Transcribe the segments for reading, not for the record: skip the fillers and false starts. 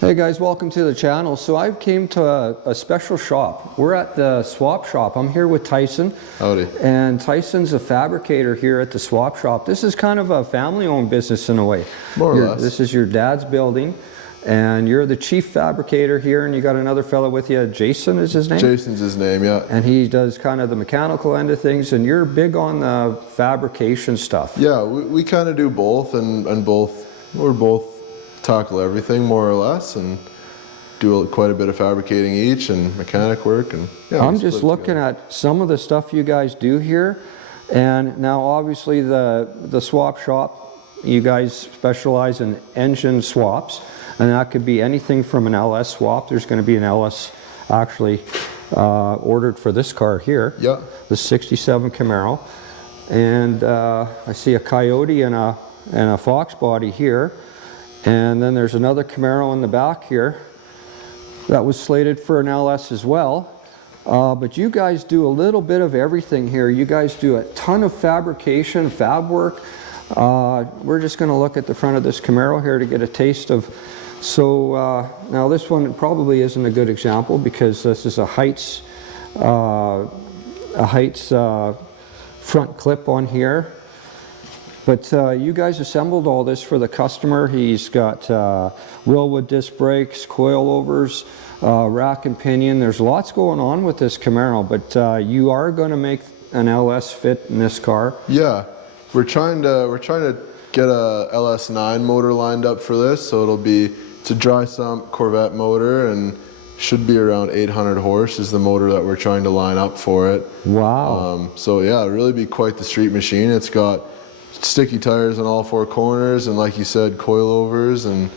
Hey guys, welcome to the channel. So I came to a special shop. We're at the swap shop. I'm here with Tyson. Howdy. And Tyson's a fabricator here at the swap shop. This is kind of a family-owned business in a way. More or less. This is your dad's building, and you're the chief fabricator here, and you got another fellow with you. Jason is his name? Jason's his name, yeah. And he does kind of the mechanical end of things, and you're big on the fabrication stuff. Yeah, we kind of do both, and we're both tackle everything more or less, and do quite a bit of fabricating each and mechanic work. And yeah, I'm just looking at some of the stuff you guys do here, and now obviously the swap shop, you guys specialize in engine swaps, and that could be anything from an LS swap. There's going to be an LS actually ordered for this car here, yeah, the 67 Camaro, and I see a Coyote and a Fox body here. And then there's another Camaro in the back here that was slated for an LS as well. But you guys do a little bit of everything here. You guys do a ton of fabrication, fab work. We're just going to look at the front of this Camaro here to get a taste of. So now this one probably isn't a good example because this is a Heights front clip on here. But you guys assembled all this for the customer. He's got Willwood disc brakes, coilovers, rack and pinion. There's lots going on with this Camaro, but you are going to make an LS fit in this car. Yeah, we're trying to get a LS9 motor lined up for this, so it's a dry sump Corvette motor, and should be around 800 horse is the motor that we're trying to line up for it. Wow. So yeah, it'll really be quite the street machine. It's got sticky tires on all four corners, and like you said, coilovers, and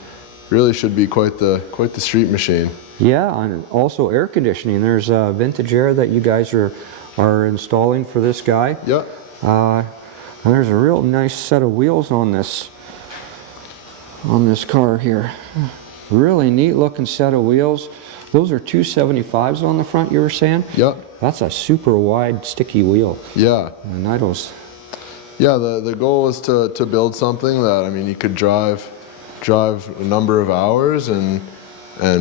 really should be quite the street machine. Yeah, and also air conditioning. There's vintage air that you guys are installing for this guy. Yeah. And there's a real nice set of wheels on this car here. Really neat looking set of wheels. Those are 275s on the front, you were saying? Yeah. That's a super wide sticky wheel. Yeah. And I don't. Yeah, the goal is to build something that, I mean, you could drive a number of hours and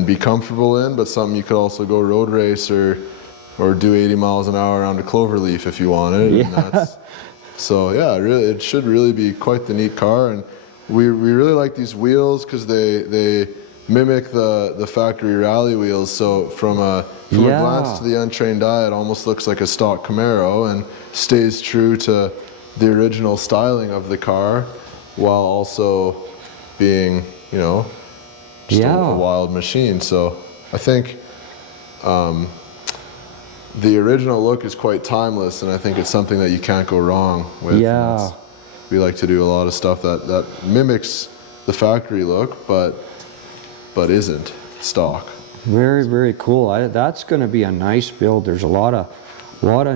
be comfortable in, but something you could also go road race or do 80 miles an hour around a cloverleaf if you wanted. Yeah. And so yeah, it should really be quite the neat car, and we really like these wheels because they mimic the factory rally wheels. So from a glance to the untrained eye, it almost looks like a stock Camaro and stays true to the original styling of the car, while also being, you know, just a wild machine. So I think the original look is quite timeless, and I think it's something that you can't go wrong with. Yeah. We like to do a lot of stuff that mimics the factory look, but isn't stock. Very, very cool. That's going to be a nice build. There's a lot of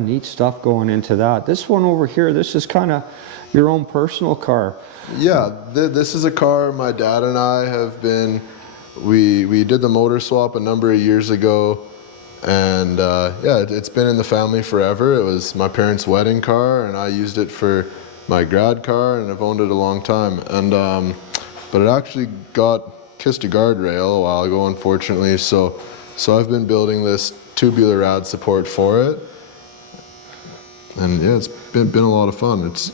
neat stuff going into that. This one over here, this is kind of your own personal car. Yeah, this is a car my dad and I have been, we did the motor swap a number of years ago, and yeah, it's been in the family forever. It was my parents' wedding car, and I used it for my grad car, and I've owned it a long time. And but it actually kissed a guardrail a while ago, unfortunately, so I've been building this tubular rad support for it. And yeah, it's been a lot of fun. It's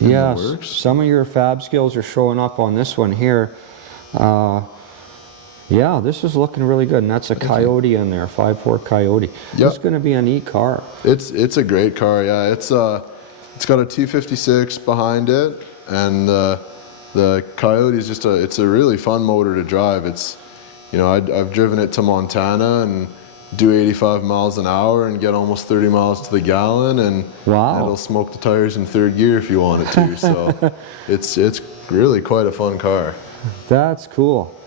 yeah, some of your fab skills are showing up on this one here. Yeah, this is looking really good, and that's a Coyote in there, 5.4 Coyote. Yep. It's going to be a neat car. It's a great car. Yeah, it's got a T56 behind it, and the Coyote is it's a really fun motor to drive. It's, you know, I've driven it to Montana and do 85 miles an hour and get almost 30 miles to the gallon, and it'll smoke the tires in third gear if you want it to. So it's really quite a fun car. That's cool.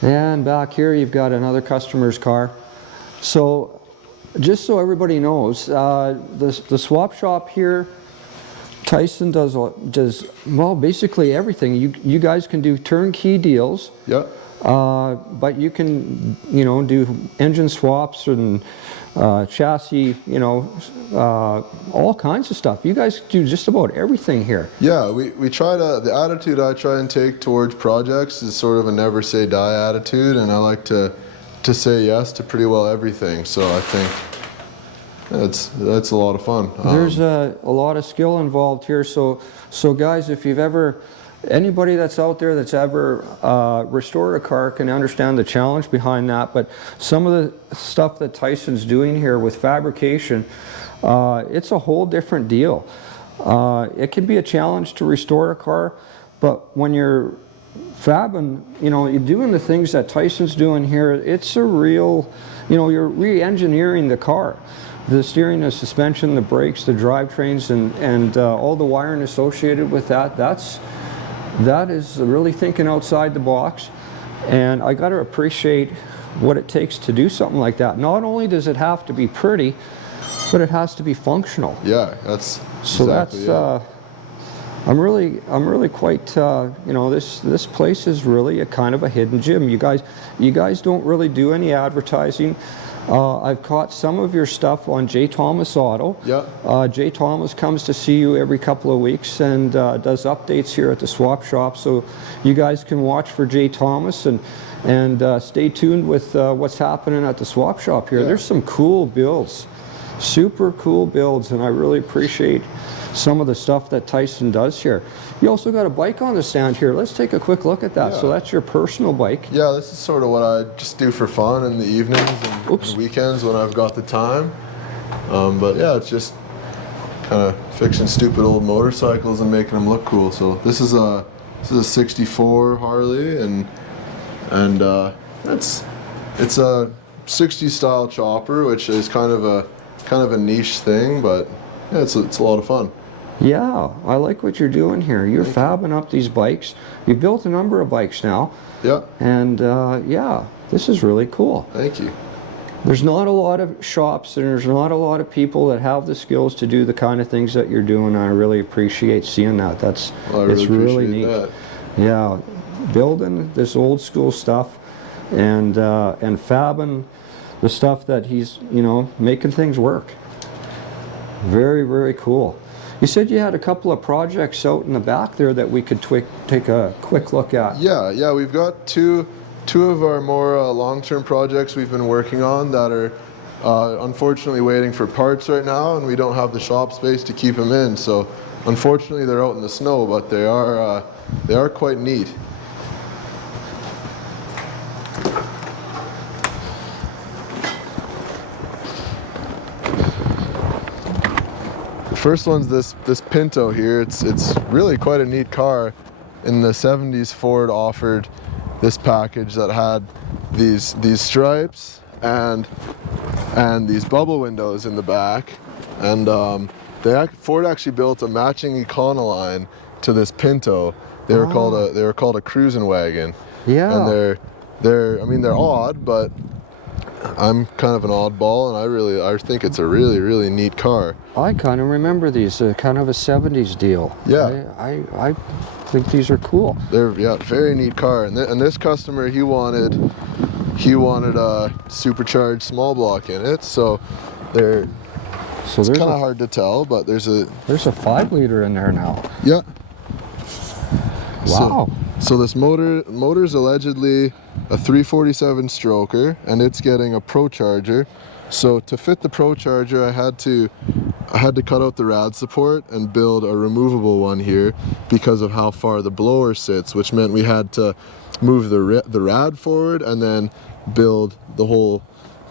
And back here you've got another customer's car. So just so everybody knows, the swap shop here, Tyson does well, basically everything. You guys can do turnkey deals. Yeah. But you can, you know, do engine swaps and chassis, you know, all kinds of stuff. You guys do just about everything here. Yeah, we try to, the attitude I try and take towards projects is sort of a never say die attitude, and I like to say yes to pretty well everything. So I think that's a lot of fun. There's a lot of skill involved here. So guys, if you've ever, anybody that's out there that's ever restored a car can understand the challenge behind that. But some of the stuff that Tyson's doing here with fabrication, it's a whole different deal. It can be a challenge to restore a car, but when you're fabbing, you know, you're doing the things that Tyson's doing here, it's a real, you know, you're re-engineering the car. The steering, the suspension, the brakes, the drivetrains, and all the wiring associated with that, that is really thinking outside the box. And I got to appreciate what it takes to do something like that. Not only does it have to be pretty, but it has to be functional. Yeah, that's so exactly, that's yeah. I'm really quite you know, this place is really a kind of a hidden gem. You guys don't really do any advertising. I've caught some of your stuff on J. Thomas Auto. Yeah. J. Thomas comes to see you every couple of weeks and does updates here at the swap shop. So you guys can watch for J. Thomas and stay tuned with what's happening at the swap shop here. Yeah. There's some cool builds, super cool builds, and I really appreciate some of the stuff that Tyson does here. You also got a bike on the stand here. Let's take a quick look at that. Yeah. So that's your personal bike. Yeah, this is sort of what I just do for fun in the evenings and weekends when I've got the time. But yeah, it's just kind of fixing stupid old motorcycles and making them look cool. So this is a 64 Harley, and it's a 60s style chopper, which is kind of a niche thing, but yeah, it's a lot of fun. Yeah, I like what you're doing here. You're fabbing up these bikes. You've built a number of bikes now. Yeah. And yeah, this is really cool. Thank you. There's not a lot of shops and there's not a lot of people that have the skills to do the kind of things that you're doing. I really appreciate seeing that. It's really neat. That. Yeah, building this old school stuff and fabbing the stuff that he's, you know, making things work. Very, very cool. You said you had a couple of projects out in the back there that we could take a quick look at. Yeah, we've got two of our more long-term projects we've been working on that are unfortunately waiting for parts right now, and we don't have the shop space to keep them in. So unfortunately they're out in the snow, but they are quite neat. First one's this Pinto here. It's really quite a neat car. In the 70s, Ford offered this package that had these stripes and these bubble windows in the back, and Ford actually built a matching Econoline to this Pinto. They were called a cruising wagon. Yeah. And they're odd, but I'm kind of an oddball, and I think it's a really neat car. I kind of remember these, kind of a 70s deal. Yeah. I think these are cool. They're very neat car, and this customer he wanted a supercharged small block in it, so it's kind of hard to tell, but there's a 5-liter in there now. Yeah. Wow. So this motor's allegedly a 347 stroker, and it's getting a Pro Charger. So to fit the Pro Charger, I had to cut out the rad support and build a removable one here because of how far the blower sits, which meant we had to move the rad forward and then build the whole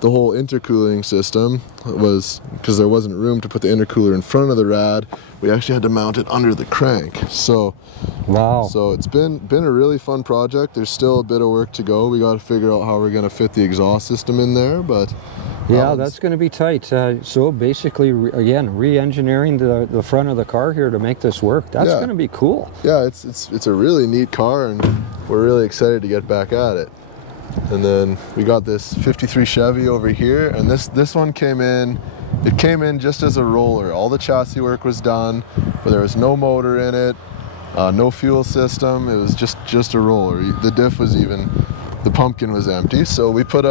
intercooling system. Was because there wasn't room to put the intercooler in front of the rad. We actually had to mount it under the crank. So wow. So it's been a really fun project. There's still a bit of work to go. We got to figure out how we're going to fit the exhaust system in there, but yeah, that's going to be tight. So basically, again, re-engineering the front of the car here to make this work. That's going to be cool. Yeah, it's a really neat car, and we're really excited to get back at it. And then we got this 53 Chevy over here, and this one came in. It came in just as a roller. All the chassis work was done, but there was no motor in it, no fuel system. It was just a roller. The diff was even the pumpkin was empty. So we put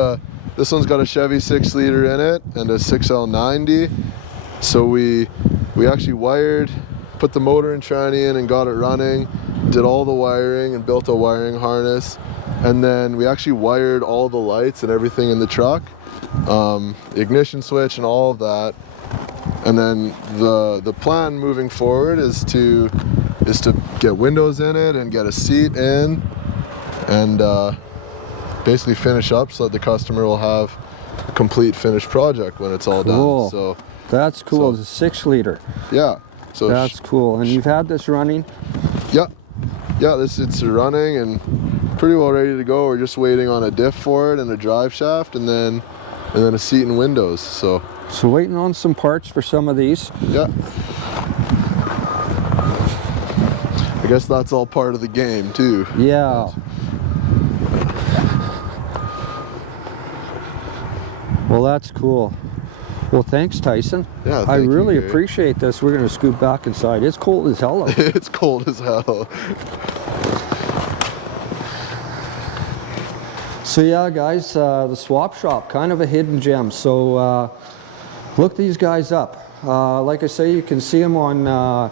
this one's got a Chevy 6-liter in it and a 6L90. So we actually put the motor and tranny in and got it running, did all the wiring and built a wiring harness. And then we actually wired all the lights and everything in the truck, ignition switch and all of that. And then the plan moving forward is to get windows in it and get a seat in and basically finish up so that the customer will have a complete finished project when it's all Cool. done. So that's cool. It's a 6-liter. yeah. So That's cool. And you've had this running? Yeah. It's running and pretty well ready to go. We're just waiting on a diff for it and a drive shaft, and then a seat and windows. So waiting on some parts for some of these. yeah. I guess that's all part of the game too. Yeah. Well, that's cool. Well, thanks, Tyson. Yeah, I thank you, really Gary. appreciate this. We're going to scoot back inside. It's cold as hell out. It's cold as hell. So yeah, guys, the swap shop, kind of a hidden gem. So look these guys up. Like I say, you can see them on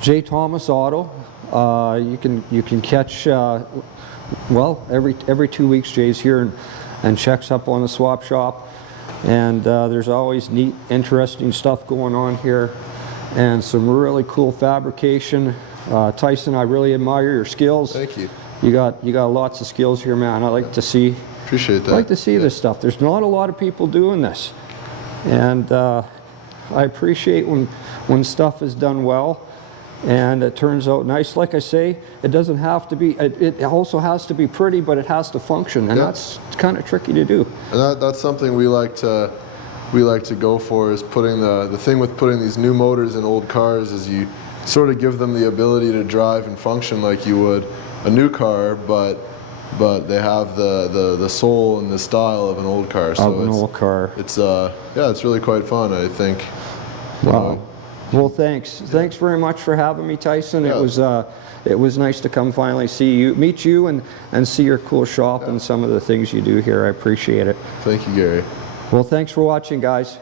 J. Thomas Auto. You can catch well every 2 weeks. Jay's here and checks up on the swap shop, and there's always neat, interesting stuff going on here, and some really cool fabrication. Tyson, I really admire your skills. Thank you. You got lots of skills here, man. I like to see. Appreciate that. I like to see this stuff. There's not a lot of people doing this, and I appreciate when stuff is done well, and it turns out nice. Like I say, it doesn't have to be. It also has to be pretty, but it has to function, and that's kind of tricky to do. And that's something we like to go for, is putting the thing with putting these new motors in old cars is you sort of give them the ability to drive and function like you would a new car, but they have the soul and the style of an old car. So An old car. It's it's really quite fun, I think. Wow. Well, thanks very much for having me, Tyson. Yeah. It was nice to come finally meet you and see your cool shop and some of the things you do here. I appreciate it. Thank you, Gary. Well, thanks for watching, guys.